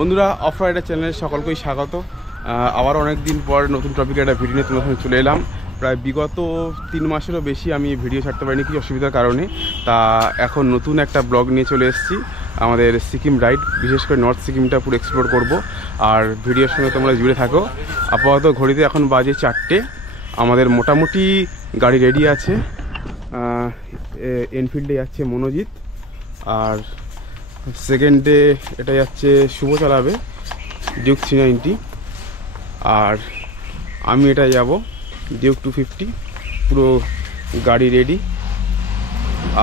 বন্ধুরা, of Radyr চ্যানেলে সকলকেই স্বাগত। আবার অনেক দিন পর নতুন টপিকে একটা ভিডিও নিয়ে তোমাদের চলে এলাম। প্রায় বিগত 3 মাসেরও বেশি আমি ভিডিও ছাড়তে পারিনি কিছু অসুবিধার কারণে। তা এখন নতুন একটা ব্লগ নিয়ে চলে এসেছি। আমাদের সিকিম রাইড, বিশেষ করে নর্থ সিকিমটা পুরো এক্সপ্লোর করব। আর ভিডিওর সঙ্গে তোমরা জুড়ে থাকো। আপাতত ঘড়িতে এখন বাজে 4টে। আমাদের মোটামুটি গাড়ি রেডি আছে। এনফিল্ডে যাচ্ছে মনোজিৎ, আর সেকেন্ডে এটা যাচ্ছে শুভ চালাবে ডিউক 390, আর আমি এটা যাব ডিউক 250। পুরো গাড়ি রেডি।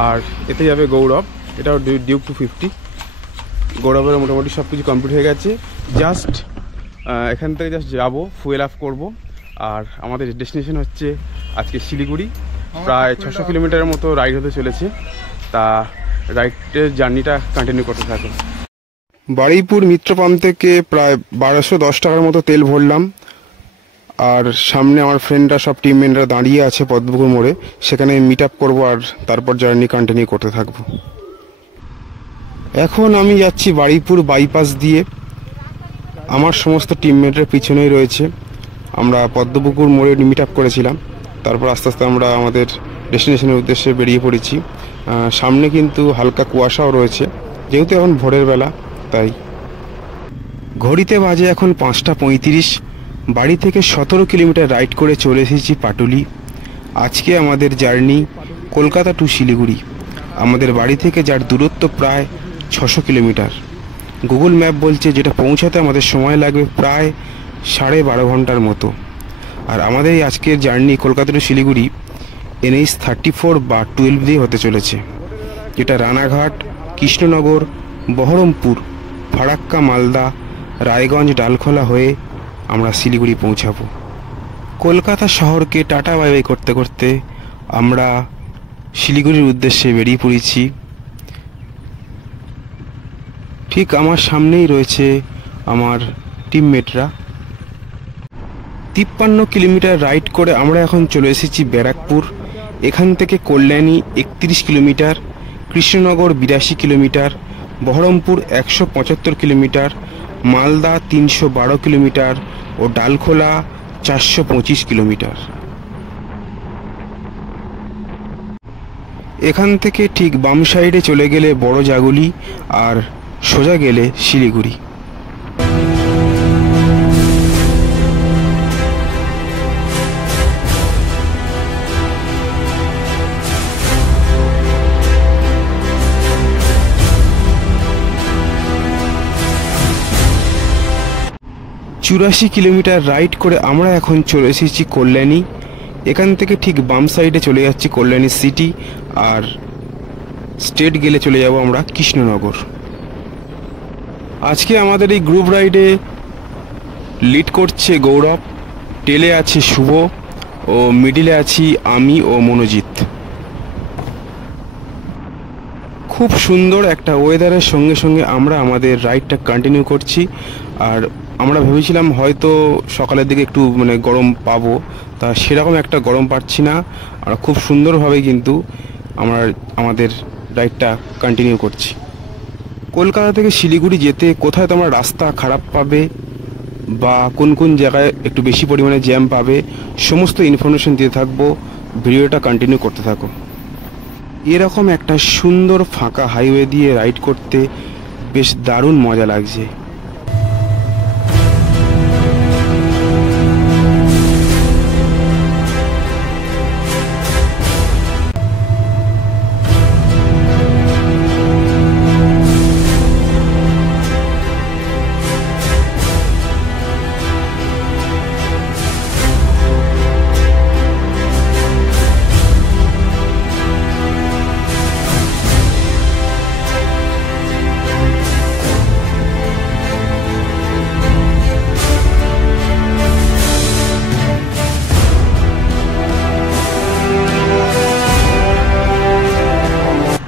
আর এতে যাবে গৌরব, এটাও ডিউক 250। গৌরবের মোটামুটি সব কিছু কমপ্লিট হয়ে গেছে। জাস্ট এখান থেকে জাস্ট যাবো, ফুয়েল আপ করব। আর আমাদের ডেস্টিনেশন হচ্ছে আজকে শিলিগুড়ি। প্রায় 600 কিলোমিটারের মতো রাইড হতে চলেছে। তা রাইডের জার্নিটা কন্টিনিউ করতে থাকো। বারুইপুর মিত্র পাম্প থেকে প্রায় 1210 টাকার মতো তেল ভরলাম। আর সামনে আমার ফ্রেন্ডরা, সব টিম মেম্বাররা দাঁড়িয়ে আছে পদ্মপুকুর মোড়ে। সেখানে মিট আপ করবো আর তারপর জার্নি কন্টিনিউ করতে থাকবো। এখন আমি যাচ্ছি বারুইপুর বাইপাস দিয়ে। আমার সমস্ত টিমমেটরা পিছনেই রয়েছে। আমরা পদ্মপুকুর মোড়ে মিট আপ করেছিলাম। তারপর আস্তে আস্তে আমরা আমাদের ডেস্টিনেশনের উদ্দেশ্যে বেরিয়ে পড়েছি। সামনে কিন্তু হালকা কুয়াশাও রয়েছে, যেহেতু এখন ভোরের বেলা তাই। ঘড়িতে বাজে এখন 5:35। বাড়ি থেকে 17 কিলোমিটার রাইড করে চলে এসেছি পাটুলি। আজকে আমাদের জার্নি কলকাতা টু শিলিগুড়ি। আমাদের বাড়ি থেকে যার দূরত্ব প্রায় 600 কিলোমিটার। গুগল ম্যাপ বলছে যেটা পৌঁছাতে আমাদের সময় লাগবে প্রায় 12.5 ঘন্টার মতো। আর আমাদের এই আজকের journey Kolkata to Siliguri NH 34 বা 12 দিয়ে হতে চলেছে, যেটা রানাঘাট, কৃষ্ণনগর, বহরমপুর, ফারাক্কা, মালদা, রায়গঞ্জ, ডালখোলা হয়ে আমরা শিলিগুড়ি পৌঁছাবো। কলকাতা শহরকে টাটা বাই বাই করতে করতে আমরা শিলিগুড়ির উদ্দেশ্যে বেরিয়ে পড়েছি। ঠিক আমার সামনেই রয়েছে আমার টিমমেটরা। 53 কিলোমিটার রাইড করে আমরা এখন চলে এসেছি ব্যারাকপুর। এখান থেকে Kalyani 31 kilometre, Krishnanagar 82 kilometre, Baharampur 175 kilometre, Malda 312 kilometre ও ডালখোলা 425 কিলোমিটার। এখান থেকে ঠিক বাম সাইডে চলে গেলে বড় জাগুলি, আর সোজা গেলে শিলিগুড়ি। চুরাশি কিলোমিটার রাইড করে আমরা এখন চলে এসেছি কল্যাণী। এখান থেকে ঠিক বাম সাইডে চলে যাচ্ছি কল্যাণী সিটি, আর স্ট্রেট গেলে চলে যাব আমরা কৃষ্ণনগর। আজকে আমাদের এই গ্রুপ রাইডে লিড করছে গৌরব, টেলে আছে শুভ ও মিডিলে আছি আমি ও মনোজিৎ। খুব সুন্দর একটা ওয়েদারের সঙ্গে সঙ্গে আমরা আমাদের রাইডটা কন্টিনিউ করছি। আর আমরা ভেবেছিলাম হয়তো সকালের দিকে একটু গরম পাবো, তা সেরকম একটা গরম পাচ্ছি না। আর খুব সুন্দরভাবে কিন্তু আমরা আমাদের রাইডটা কন্টিনিউ করছি। কলকাতা থেকে শিলিগুড়ি যেতে কোথায় তোমরা রাস্তা খারাপ পাবে বা কোন কোন জায়গায় একটু বেশি পরিমাণে জ্যাম পাবে, সমস্ত ইনফরমেশন দিতে থাকবো। ভিডিওটা কন্টিনিউ করতে থাকো। এরকম একটা সুন্দর ফাঁকা হাইওয়ে দিয়ে রাইড করতে বেশ দারুণ মজা লাগছে।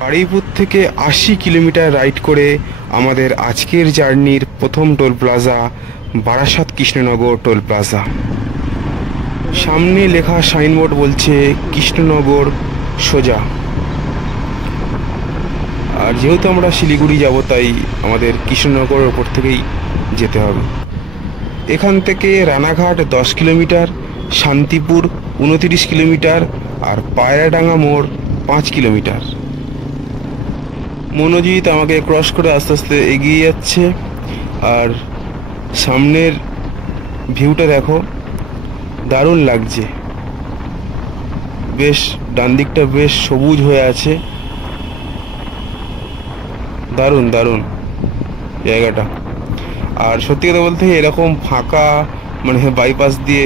বারুইপুর থেকে 80 কিলোমিটার রাইড করে আমাদের আজকের জার্নির প্রথম toll plaza Barasat Krishnanagar toll plaza. সামনে লেখা সাইনবোর্ড বলছে কৃষ্ণনগর সোজা। আর যেহেতু আমরা শিলিগুড়ি যাব, তাই আমাদের কৃষ্ণনগরের ওপর থেকেই যেতে হবে। এখান থেকে রানাঘাট 10 কিলোমিটার, শান্তিপুর 29 কিলোমিটার, আর পায়রাডাঙ্গা মোড় 5 কিলোমিটার। মনোজিৎ আমাকে ক্রস করে আস্তে আস্তে এগিয়ে যাচ্ছে। আর সামনের ভিউটা দেখো, দারুণ লাগছে। বেশ ডান দিকটা বেশ সবুজ হয়ে আছে, দারুণ দারুণ জায়গাটা। আর সত্যি কথা বলতে এরকম ফাঁকা মানে বাইপাস দিয়ে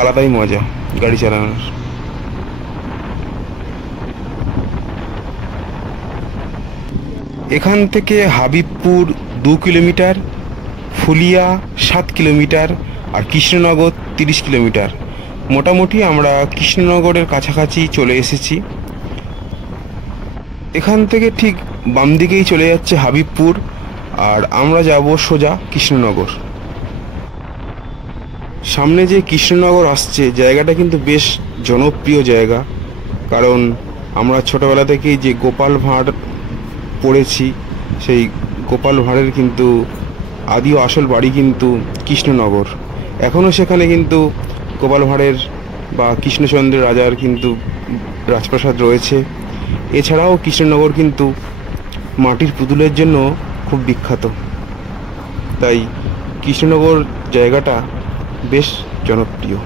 আলাদাই মজা গাড়ি চালানোর। এখান থেকে হাবিবপুর 2 কিলোমিটার, ফুলিয়া 7 কিলোমিটার, আর কৃষ্ণনগর 30 কিলোমিটার। মোটামুটি আমরা কৃষ্ণনগরের কাছাকাছি চলে এসেছি। এখান থেকে ঠিক বাম দিকেই চলে যাচ্ছে হাবিবপুর, আর আমরা যাব সোজা কৃষ্ণনগর। সামনে যে কৃষ্ণনগর আসছে জায়গাটা কিন্তু বেশ জনপ্রিয় জায়গা, কারণ আমরা ছোটবেলা থেকেই যে গোপাল ভাঁড় পড়েছি, সেই গোপাল ভাঁড়ের কিন্তু আদি ও আসল বাড়ি কিন্তু কৃষ্ণনগর। এখনও সেখানে কিন্তু গোপাল ভাঁড়ের বা কৃষ্ণচন্দ্র রাজার কিন্তু রাজপ্রাসাদ রয়েছে। এছাড়াও কৃষ্ণনগর কিন্তু মাটির পুতুলের জন্য খুব বিখ্যাত, তাই কৃষ্ণনগর জায়গাটা বেশ জনপ্রিয়।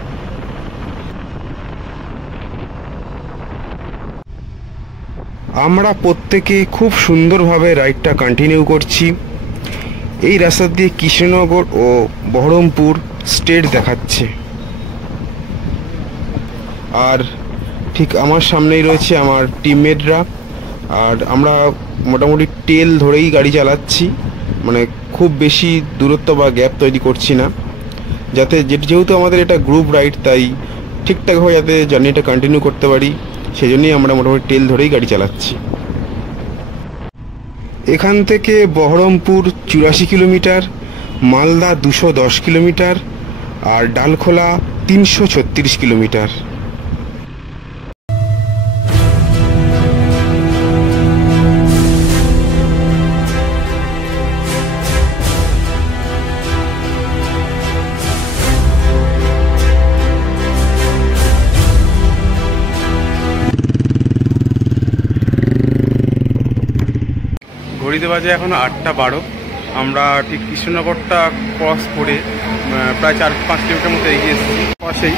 আমরা প্রত্যেকে খুব সুন্দরভাবে রাইডটা কন্টিনিউ করছি। এই রাস্তা দিয়ে কৃষ্ণনগর ও বহরমপুর স্টেট দেখাচ্ছে। আর ঠিক আমার সামনেই রয়েছে আমার টিমমেটরা, আর আমরা মোটামুটি টেল ধরেই গাড়ি চালাচ্ছি, মানে খুব বেশি দূরত্ব বা গ্যাপ তৈরি করছি না, যাতে যেহেতু আমাদের এটা গ্রুপ রাইড, তাই ঠিকঠাকভাবে যাতে জার্নিটা কন্টিনিউ করতে পারি, সেই জন্যই আমরা মোটামুটি টেল ধরেই গাড়ি চালাচ্ছি। এখান থেকে বহরমপুর 84 কিলোমিটার, মালদা 210 কিলোমিটার, আর ডালখোলা 336 কিলোমিটার। ঘড়িতে বাজে এখন 8:12। আমরা ঠিক কৃষ্ণনগরটা ক্রস করে প্রায় 4-5 কিলোমিটার মতো এগিয়ে এসেছি। পাশেই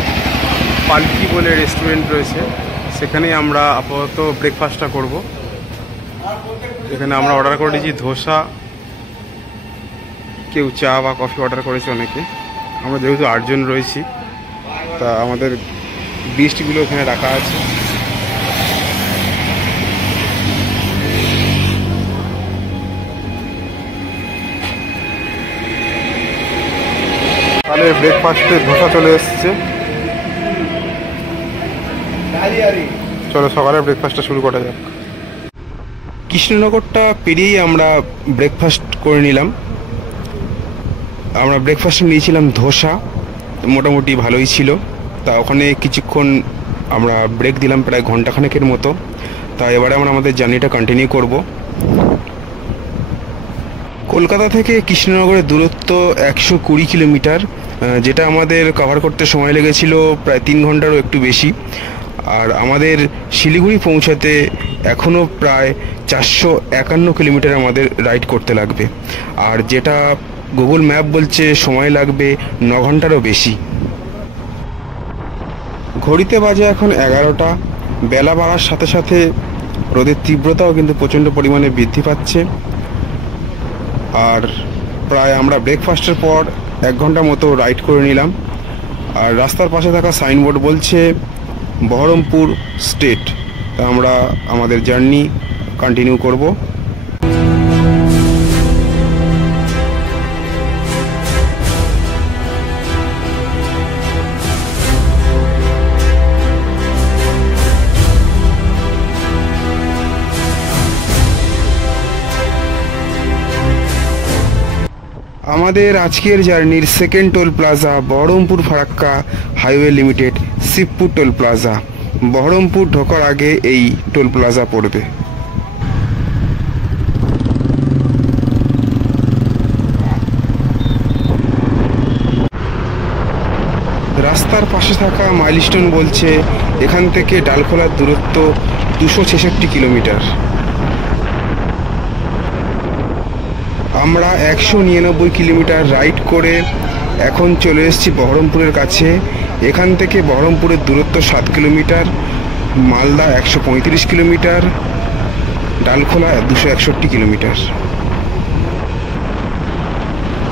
পালকি বলে রেস্টুরেন্ট রয়েছে, সেখানেই আমরা আপাতত ব্রেকফাস্টটা করব। এখানে আমরা অর্ডার করে দিয়েছি ধোসা, কেউ চা বা কফি অর্ডার করেছে অনেকে। আমরা যেহেতু 8 জন রয়েছি, তা আমাদের ডিশগুলো এখানে রাখা আছে। তাহলে ব্রেকফাস্টে ধোসা চলে এসছে। চলো সকালের ব্রেকফাস্টটা শুরু করা যাক। কৃষ্ণনগরটা পেরিয়েই আমরা ব্রেকফাস্ট করে নিলাম। আমরা ব্রেকফাস্টে নিয়েছিলাম ধোসা, মোটামুটি ভালোই ছিল। তা ওখানে কিছুক্ষণ আমরা ব্রেক দিলাম, প্রায় ঘন্টাখানেকের মতো। তা এবারে আমরা আমাদের জার্নিটা কন্টিনিউ করব। কলকাতা থেকে কৃষ্ণনগরের দূরত্ব 120 কিলোমিটার, যেটা আমাদের কভার করতে সময় লেগেছিল প্রায় 3 ঘন্টারও একটু বেশি। আর আমাদের শিলিগুড়ি পৌঁছাতে এখনও প্রায় 451 কিলোমিটার আমাদের রাইড করতে লাগবে, আর যেটা গুগল ম্যাপ বলছে সময় লাগবে 9 ঘন্টারও বেশি। ঘড়িতে বাজে এখন 11টা। বেলা বাড়ার সাথে সাথে রোদের তীব্রতাও কিন্তু প্রচণ্ড পরিমাণে বৃদ্ধি পাচ্ছে। আর প্রায় আমরা ব্রেকফাস্টের পর 1 ঘন্টা মতো রাইড করে নিলাম। আর রাস্তার পাশে থাকা সাইনবোর্ড বলছে বহরমপুর স্টেট। তা আমরা আমাদের জার্নি কন্টিনিউ করব। আমাদের আজকের জার্নির second toll plaza Baharampur Farakka highway limited Shibpur toll plaza. Baharampur ঢোকার আগে এই টোল প্লাজা পড়বে। রাস্তার পাশে থাকা মাইলস্টোন বলছে এখান থেকে ডালখোলার দূরত্ব 266 কিলোমিটার। আমরা 199 কিলোমিটার রাইড করে এখন চলে এসেছি বহরমপুরের কাছে। এখান থেকে বহরমপুরের দূরত্ব 7 kilometre, Malda 135 kilometre, Dalkhola 261 kilometre.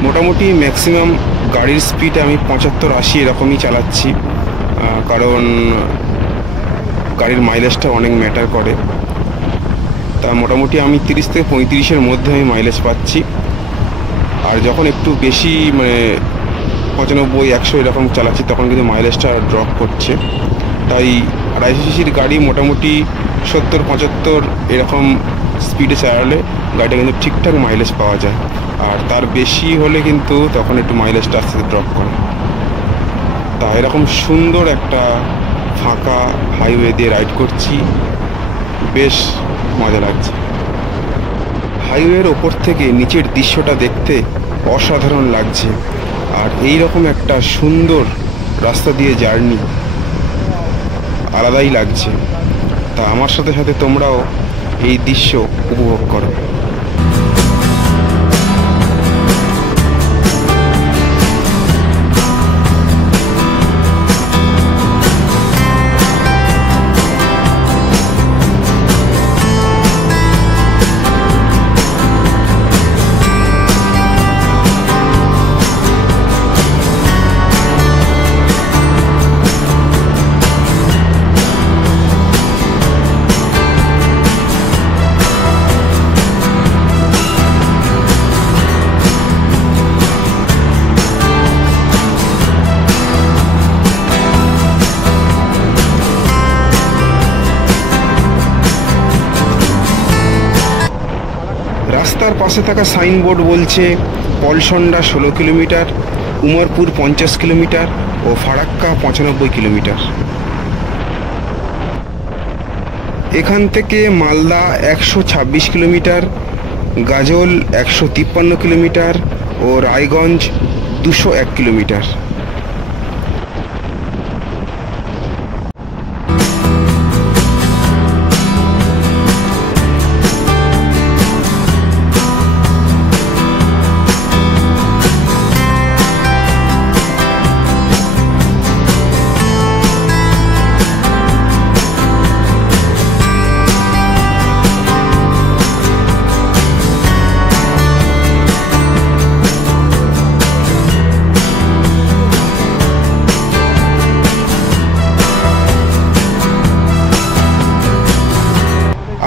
মোটামুটি ম্যাক্সিমাম গাড়ির স্পিড আমি 75-80 এরকমই চালাচ্ছি, কারণ গাড়ির মাইলেজটা অনেক ম্যাটার করে। তা মোটামুটি আমি 30 থেকে 35-এর মধ্যে আমি মাইলেজ পাচ্ছি। আর যখন একটু বেশি 95-100 এরকম চালাচ্ছি তখন কিন্তু মাইলেজটা ড্রপ করছে। তাই 250 সিসির গাড়ি মোটামুটি 70-75 এরকম স্পিডে চালালে গাড়িটা কিন্তু ঠিকঠাক মাইলেজ পাওয়া যায়। আর তার বেশি হলে কিন্তু তখন একটু মাইলেজটা আস্তে আস্তে ড্রপ করে। তা এরকম সুন্দর একটা ফাঁকা হাইওয়ে দিয়ে রাইড করছি, বেশ মজা লাগছে। হাইওয়ের ওপর থেকে নিচের দৃশ্যটা দেখতে অসাধারণ লাগছে। আর এই রকম একটা সুন্দর রাস্তা দিয়ে জার্নি আলাদাই লাগছে। তা আমার সাথে সাথে তোমরাও এই দৃশ্য উপভোগ করো। রাস্তার পাশে থাকা সাইনবোর্ড বলছে পলসন্ডা 16 কিলোমিটার, উমরপুর 50 কিলোমিটার ও ফারাক্কা 95 কিলোমিটার। এখান থেকে মালদা 126 কিলোমিটার, গাজল 153 কিলোমিটার ও রায়গঞ্জ 201 কিলোমিটার।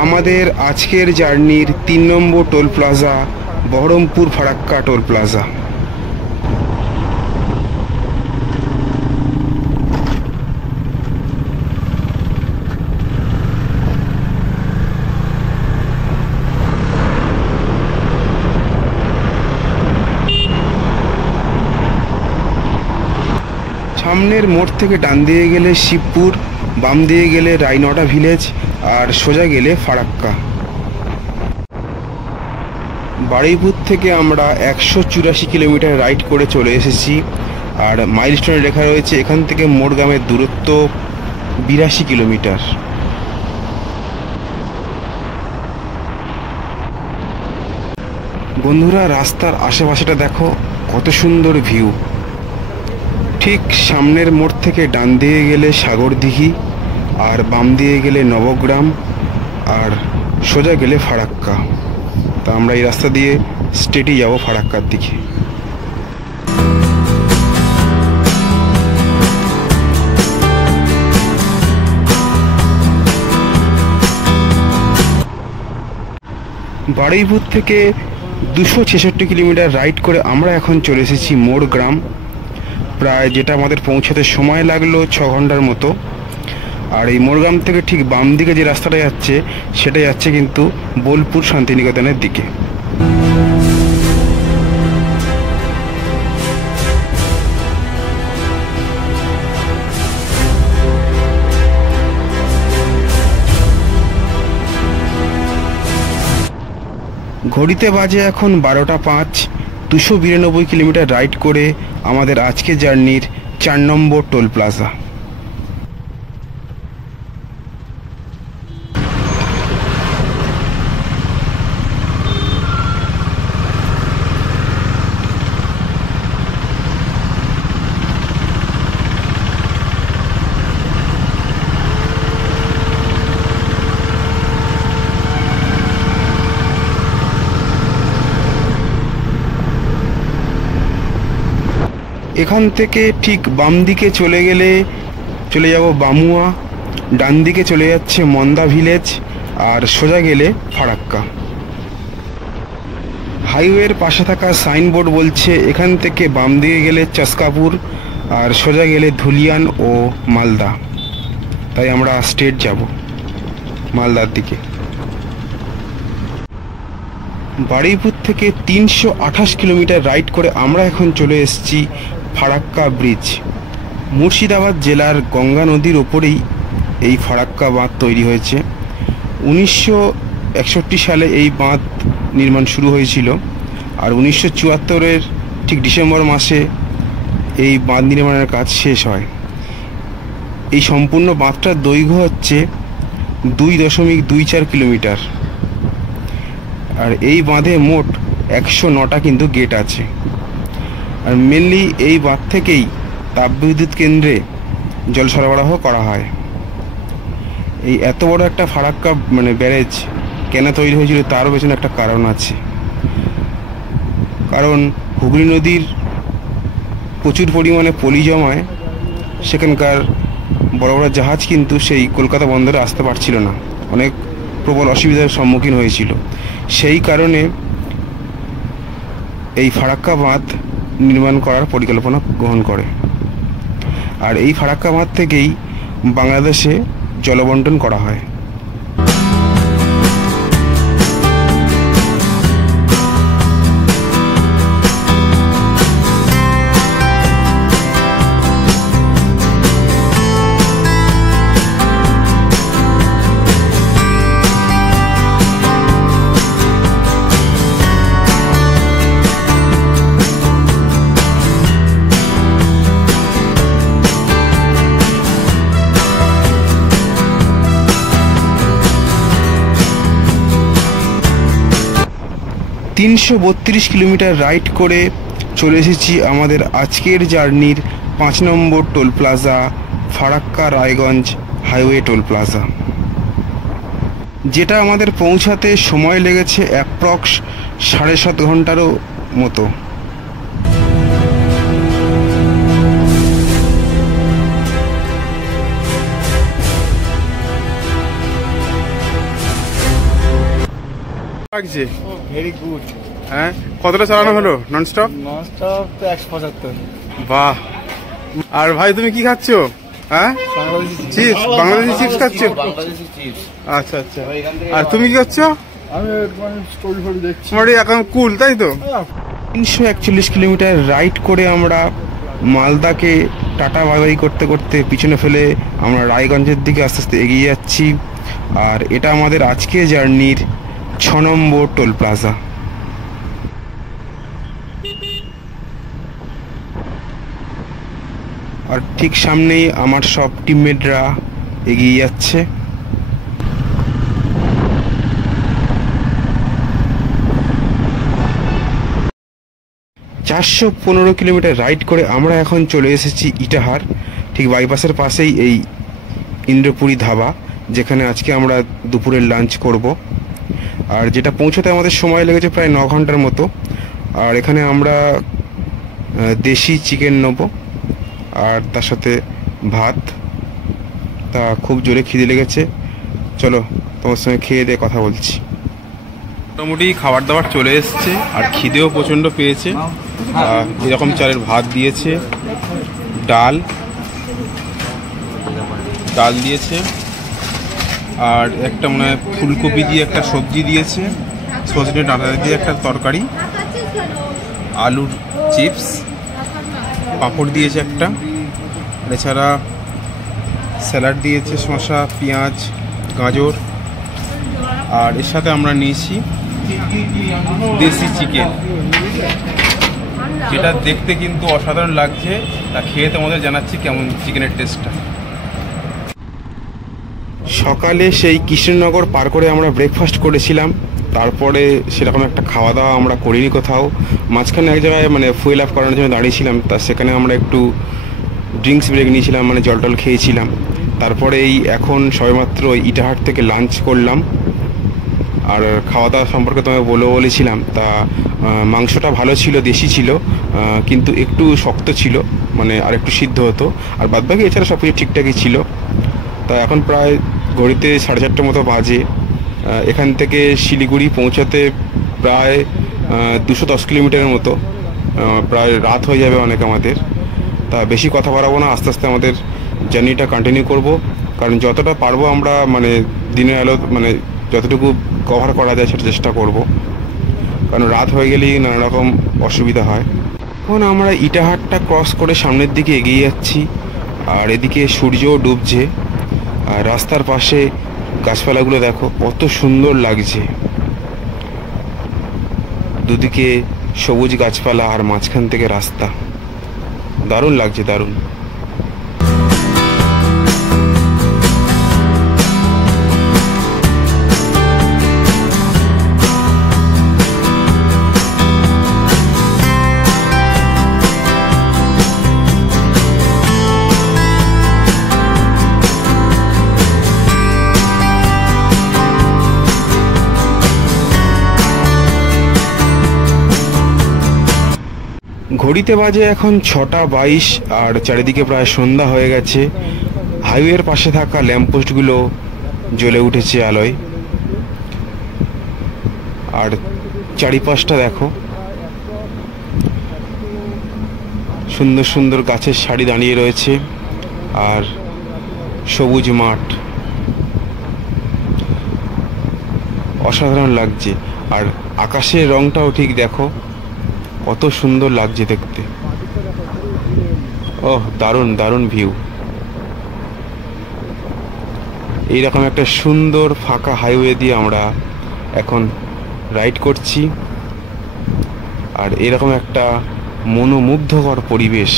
আমাদের আজকের জার্নির 3 number toll plaza Baharampur Farakka toll plaza. সামনের মোড় থেকে ডান দিয়ে গেলে শিবপুর, বাম দিয়ে গেলে রায়নটা ভিলেজ আর সোজা গেলে ফারাক্কা। বারুইপুর থেকে আমরা 184 কিলোমিটার রাইড করে চলে এসেছি। আর মাইলস্টোনে লেখা রয়েছে এখান থেকে মোড়গ্রামের দূরত্ব 82 কিলোমিটার। বন্ধুরা, রাস্তার আশেপাশেটা দেখো কত সুন্দর ভিউ। ঠিক সামনের মোড় থেকে ডান দিয়ে গেলে সাগরদিঘি, আর বাম দিয়ে গেলে নবগ্রাম, আর সোজা গেলে ফারাক্কা। তা আমরা এই রাস্তা দিয়ে স্ট্রেটই যাব ফারাক্কার দিকে। বারুইপুর থেকে 266 কিলোমিটার রাইড করে আমরা এখন চলে এসেছি মোড়গ্রাম, প্রায় যেটা আমাদের পৌঁছাতে সময় লাগলো 6 ঘন্টার মতো। আর এই মোড়গ্রাম থেকে ঠিক বাম দিকে যে রাস্তাটা যাচ্ছে সেটা যাচ্ছে কিন্তু বোলপুর শান্তিনিকেতনের দিকে। ঘড়িতে বাজে এখন 12টা 5। 292 কিলোমিটার রাইড করে আমাদের আজকের জার্নির 4 নম্বর টোল প্লাজা। এখান থেকে ঠিক বাম দিকে চলে যাব বামুয়া, ডান দিকে চলে যাচ্ছে মন্দা ভিলেজ, আর সোজা গেলে ফারাক্কা। হাইওয়ের পাশে থাকা সাইনবোর্ড বলছে এখান থেকে বাম দিকে গেলে চস্কাপুর আর সোজা গেলে ধুলিয়ান ও মালদা, তাই আমরা স্ট্রেট যাব মালদার দিকে। বারুইপুর থেকে 328 কিলোমিটার রাইড করে আমরা এখন চলে এসেছি ফারাক্কা ব্রিজ। মুর্শিদাবাদ জেলার গঙ্গা নদীর ওপরেই এই ফারাক্কা বাঁধ তৈরি হয়েছে। 1961 সালে এই বাঁধ নির্মাণ শুরু হয়েছিল, আর 1974-এর ঠিক ডিসেম্বর মাসে এই বাঁধ নির্মাণের কাজ শেষ হয়। এই সম্পূর্ণ বাঁধটার দৈর্ঘ্য হচ্ছে 2.24 কিলোমিটার, আর এই বাঁধে মোট 109টা কিন্তু গেট আছে। আর মেনলি এই বাঁধ থেকেই তাপবিদ্যুৎ কেন্দ্রে জল সরবরাহ করা হয়। এই এত বড় একটা ফারাক্কা ব্যারেজ কেন তৈরি হয়েছিল তারও পেছনে একটা কারণ আছে। কারণ হুগলি নদীর প্রচুর পরিমাণে পলি জমায়, সেখানকার বড় বড় জাহাজ কিন্তু সেই কলকাতা বন্দরে আসতে পারছিল না, অনেক প্রবল অসুবিধার সম্মুখীন হয়েছিল। সেই কারণে এই ফারাক্কা বাঁধ নির্মাণ করার পরিকল্পনা গ্রহণ করে, আর এই ফারাক্কা বাঁধ থেকেই বাংলাদেশে জলবন্টন করা হয়। তিনশো 32 কিলোমিটার রাইড করে চলে এসেছি আমাদের আজকের জার্নির 5 number toll plaza, Farakka Raiganj highway toll plaza, যেটা আমাদের পৌঁছাতে সময় লেগেছে অ্যাপ্রক্স 7.5 ঘন্টারও মতো। লাগছে ভেরি গুড। হ্যাঁ, কতটা চালানো হলো ননস্টপ? ননস্টপ তো 175। বাহ। আর ভাই তুমি কি খাচ্ছ? হ্যাঁ, চিপস, বাংলাদেশি চিপস খাচ্ছ? আচ্ছা আচ্ছা। আর তুমি কি করছো? আমি স্টোরি ফোরি দেখছি। তোমার এখন কুল, তাই তো? 341 কিলোমিটার রাইড করে আমরা মালদাকে টাটা বাই করতে করতে পিছনে ফেলে আমরা রায়গঞ্জের দিকে আস্তে আস্তে এগিয়ে যাচ্ছি। আর এটা আমাদের আজকে জার্নির 6 নম্বর টোল প্লাজা। আর ঠিক সামনেই আমার সব টিমমেটরা এগিয়ে যাচ্ছে। 415 কিলোমিটার রাইড করে আমরা এখন চলে এসেছি ইটাহার। ঠিক বাইপাসের পাশেই এই ইন্দ্রপুরী ধাবা, যেখানে আজকে আমরা দুপুরের লাঞ্চ করব। আর যেটা পৌঁছতে আমাদের সময় লেগেছে প্রায় 9 ঘন্টার মতো। আর এখানে আমরা দেশি চিকেন নেব আর তার সাথে ভাত। তা খুব জোরে খিদে লেগেছে, চলো তোমার সঙ্গে খেয়ে দিয়ে কথা বলছি। মোটামুটি খাবার দাবার চলে এসছে, আর খিদেও প্রচণ্ড পেয়েছে। এরকম চালের ভাত দিয়েছে, ডাল দিয়েছে, আর একটা মনে হয় ফুলকপি দিয়ে একটা সবজি দিয়েছে, সজনে ডাঁটা দিয়ে একটা তরকারি, আলুর চিপস, পাঁপড় দিয়েছে একটা, এছাড়া স্যালাড দিয়েছে, শসা, পেঁয়াজ, গাজর। আর এর সাথে আমরা নিয়েছি দেশি চিকেন। যেটা দেখতে কিন্তু অসাধারণ লাগছে। তা খেয়ে তোমাদের জানাচ্ছি কেমন চিকেনের টেস্টটা। সকালে সেই কৃষ্ণনগর পার করে আমরা ব্রেকফাস্ট করেছিলাম, তারপরে সেরকম একটা খাওয়া দাওয়া আমরা করিনি কোথাও। মাঝখানে এক জায়গায় মানে ফুয়েল আপ করানোর জন্য দাঁড়িয়েছিলাম, তা সেখানে আমরা একটু ড্রিঙ্কস ব্রেক নিয়েছিলাম, মানে জল টল খেয়েছিলাম। তারপরে এই এখন সবেমাত্র ইটাহাট থেকে লাঞ্চ করলাম। আর খাওয়া দাওয়া সম্পর্কে তোমায় বলেছিলাম, তা মাংসটা ভালো ছিল, দেশি ছিল, কিন্তু একটু শক্ত ছিল, মানে আর একটু সিদ্ধ হতো। আর বাদবাকি এছাড়া সব কিছু ঠিকঠাকই ছিল। তা এখন প্রায় ঘড়িতে 4:30 মতো বাজে। এখান থেকে শিলিগুড়ি পৌঁছাতে প্রায় 210 কিলোমিটারের মতো, প্রায় রাত হয়ে যাবে অনেক আমাদের। তা বেশি কথা বাড়াবো না, আস্তে আস্তে আমাদের জার্নিটা কন্টিনিউ করব। কারণ যতটা পারবো আমরা মানে দিনের আলো মানে যতটুকু কভার করা যায় সেটা চেষ্টা করব, কারণ রাত হয়ে গেলেই নানা রকম অসুবিধা হয়। এখন আমরা ইটাহাটটা ক্রস করে সামনের দিকে এগিয়ে যাচ্ছি, আর এদিকে সূর্যও ডুবছে। আর রাস্তার পাশে গাছপালাগুলো দেখো কত সুন্দর লাগছে, দুদিকে সবুজ গাছপালা আর মাঝখান থেকে রাস্তা, দারুণ লাগছে, দারুণ। ঘড়িতে বাজে এখন 6:22, আর চারিদিকে প্রায় সন্ধ্যা হয়ে গেছে। হাইওয়ের পাশে থাকা ল্যাম্পপোস্টগুলো জ্বলে উঠেছে আলোয়, আর চারিপাশটা দেখো, সুন্দর সুন্দর গাছের সারি দাঁড়িয়ে রয়েছে আর সবুজ মাঠ, অসাধারণ লাগছে। আর আকাশের রংটাও ঠিক দেখো কত সুন্দর লাগছে দেখতে। ওহ, দারুণ দারুণ ভিউ। এইরকম একটা সুন্দর ফাঁকা হাইওয়ে দিয়ে আমরা এখন রাইড করছি, আর এরকম একটা মনোমুগ্ধকর পরিবেশ।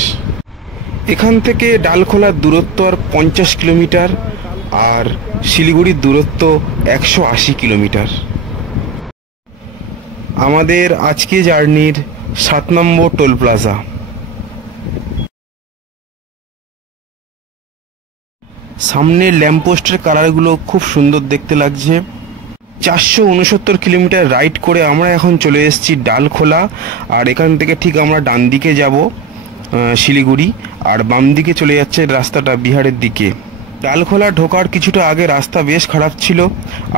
এখান থেকে ডালখোলার দূরত্ব আর 50 কিলোমিটার, আর শিলিগুড়ির দূরত্ব 180 কিলোমিটার। আমাদের আজকে জার্নির 7 নম্বর টোল প্লাজা। সামনের ল্যাম্পপোস্টের কালারগুলো খুব সুন্দর দেখতে লাগছে। 469 কিলোমিটার রাইড করে আমরা এখন চলে এসেছি ডালখোলা, আর এখান থেকে ঠিক আমরা ডান দিকে যাব শিলিগুড়ি, আর বাম দিকে চলে যাচ্ছে রাস্তাটা বিহারের দিকে। ডালখোলা ঢোকার কিছুটা আগে রাস্তা বেশ খারাপ ছিল,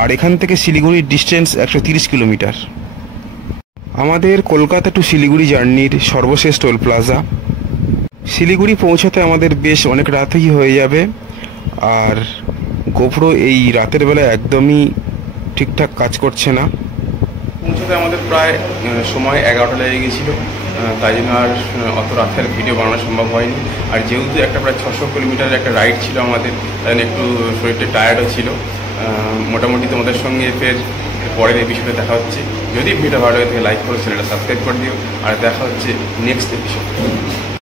আর এখান থেকে শিলিগুড়ির ডিস্টেন্স 130 কিলোমিটার। আমাদের কলকাতা টু শিলিগুড়ি জার্নির সর্বশেষ টোল প্লাজা। শিলিগুড়ি পৌঁছাতে আমাদের বেশ অনেক রাতই হয়ে যাবে, আর গোপ্রো এই রাতের বেলা একদমই ঠিকঠাক কাজ করছে না। পৌঁছাতে আমাদের প্রায় সময় 11টা লেগে গেছিলো, তাই জন্য আর অত রাতের ভিডিও বানানো সম্ভব হয়নি। আর যেহেতু একটা প্রায় 600 কিলোমিটার একটা রাইড ছিল আমাদের, তাই জন্য একটু শরীরটা টায়ার্ডও ছিল। মোটামুটি তোমাদের সঙ্গে ফের পরের এপিসোডে দেখা হচ্ছে। যদি ভিডিও ভালো হয়ে থাকে লাইক করে চ্যানেলটা সাবস্ক্রাইব করে দিও, আর দেখা হচ্ছে নেক্সট এপিসোড।